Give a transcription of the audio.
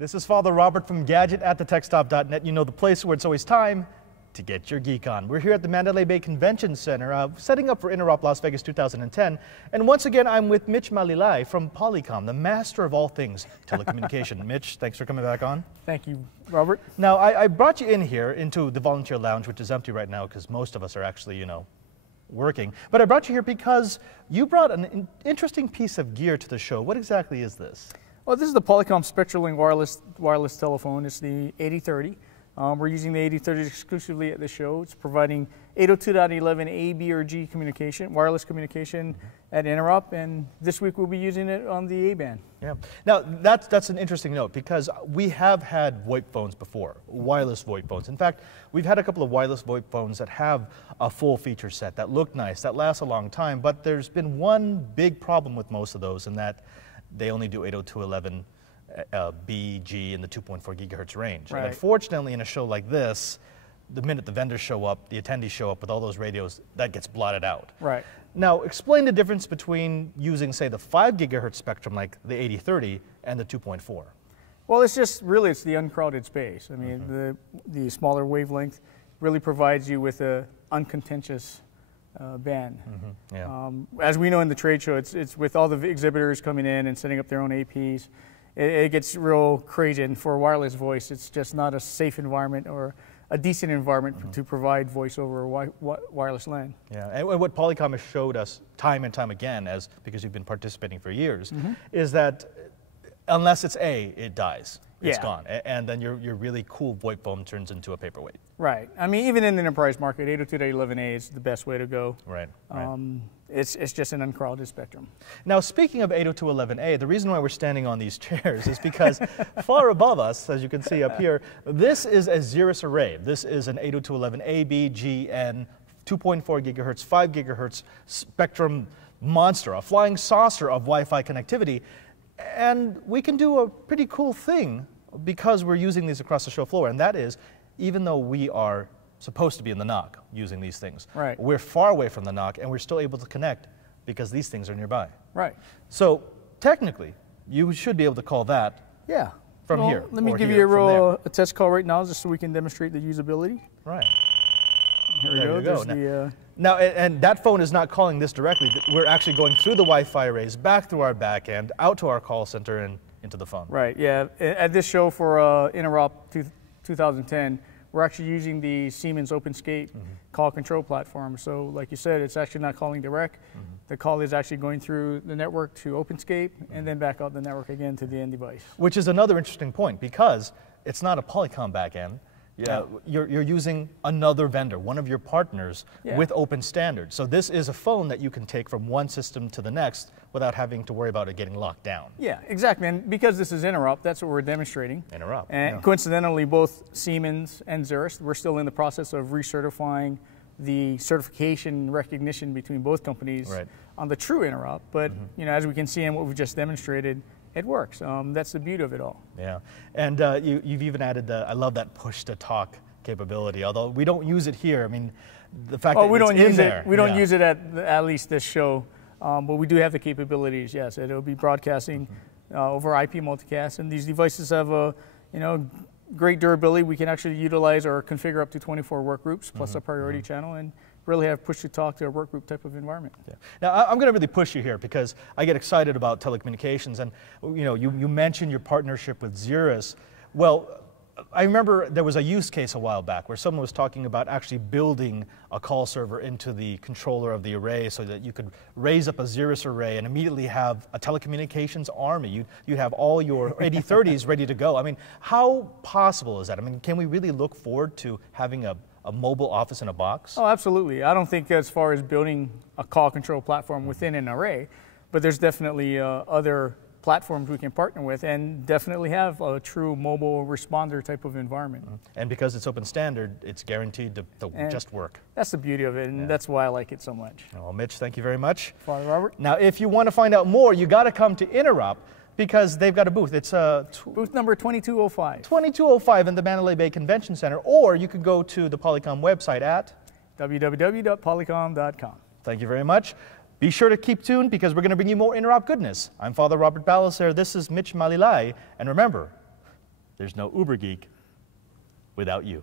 This is Father Robert from GadgetAtTheTechStop.net. You know, the place where it's always time to get your geek on. We're here at the Mandalay Bay Convention Center, setting up for Interop Las Vegas 2010. And once again, I'm with Mitch Malilai from Polycom, the master of all things telecommunication. Mitch, thanks for coming back on. Thank you, Robert. Now, I brought you in here into the volunteer lounge, which is empty right now because most of us are actually, you know, working. But I brought you here because you brought an interesting piece of gear to the show. What exactly is this? Well, this is the Polycom Spectralink wireless telephone. It's the 8030. We're using the 8030 exclusively at the show. It's providing 802.11 A, B, or G communication, wireless communication at Interop, and this week we'll be using it on the A band. Yeah. Now that's an interesting note because we have had VoIP phones before, wireless VoIP phones. In fact, we've had a couple of wireless VoIP phones that have a full feature set that look nice, that lasts a long time. But there's been one big problem with most of those, in that they only do 802.11 B, G in the 2.4 gigahertz range. Right. And unfortunately, in a show like this, the minute the vendors show up, the attendees show up with all those radios, that gets blotted out. Right. Now, explain the difference between using, say, the 5 gigahertz spectrum like the 8030 and the 2.4. Well, it's just really, it's the uncrowded space. I mean, the smaller wavelength really provides you with a uncontentious band. Yeah. As we know in the trade show, it's with all the exhibitors coming in and setting up their own APs. It gets real crazy, and for wireless voice, it's just not a safe environment or a decent environment to provide voice over wireless LAN. Yeah, and what Polycom has showed us time and time again, because you've been participating for years, is that unless it's A, it dies. It's gone, and then your really cool VoIP phone turns into a paperweight. Right. I mean, even in the enterprise market, 802.11a is the best way to go. Right. It's just an uncrowded spectrum. Now, speaking of 802.11a, the reason why we're standing on these chairs is because far above us, as you can see up here, this is a Xeris array. This is an 802.11a, B, G, and 2.4 gigahertz, 5 gigahertz spectrum monster, a flying saucer of Wi-Fi connectivity. And we can do a pretty cool thing because we're using these across the show floor, and that is, even though we are supposed to be in the NOC using these things, we're far away from the NOC, and we're still able to connect because these things are nearby. Right. So technically, you should be able to call that from here. Let me give you a test call right now just so we can demonstrate the usability. Right. Here we go. Now, and that phone is not calling this directly. We're actually going through the Wi-Fi arrays, back through our back end, out to our call center, and into the phone. Right, yeah. At this show for Interop 2010, we're actually using the Siemens OpenScape call control platform. So like you said, it's actually not calling direct. The call is actually going through the network to OpenScape and then back out the network again to the end device. Which is another interesting point because it's not a Polycom backend. Yeah, you're using another vendor, one of your partners with open standards. So this is a phone that you can take from one system to the next without having to worry about it getting locked down. Yeah, exactly. And because this is Interop, that's what we're demonstrating. Interop. And coincidentally, both Siemens and Xeris, we're still in the process of recertifying the certification recognition between both companies on the true Interop. But you know, as we can see in what we've just demonstrated, it works. That's the beauty of it all. Yeah, and you've even added I love that push-to-talk capability, although we don't use it here. I mean, the fact that we don't it's use in there. We don't use it at least this show, but we do have the capabilities, yes. It'll be broadcasting over IP multicast, and these devices have a, great durability. We can actually utilize or configure up to 24 work groups plus a priority channel, and really have push-to-talk to a work group type of environment. Yeah. Now, I'm going to really push you here because I get excited about telecommunications, and you mentioned your partnership with Xeris. Well, I remember there was a use case a while back where someone was talking about actually building a call server into the controller of the array so that you could raise up a Xeris array and immediately have a telecommunications army. You'd have all your 8030s ready to go. I mean, how possible is that? I mean, can we really look forward to having a mobile office in a box? Oh, absolutely. I don't think as far as building a call control platform within an array, but there's definitely other platforms we can partner with and definitely have a true mobile responder type of environment. And because it's open standard, it's guaranteed to just work. That's the beauty of it, and that's why I like it so much. Well, Mitch, thank you very much. Father Robert. Now, if you want to find out more, you got to come to Interop because they've got a booth. It's booth number 2205. 2205 in the Mandalay Bay Convention Center, or you could go to the Polycom website at www.polycom.com. Thank you very much. Be sure to keep tuned because we're going to bring you more Interop goodness. I'm Father Robert Balaser. This is Mitch Malilai. And remember, There's no Uber Geek without you.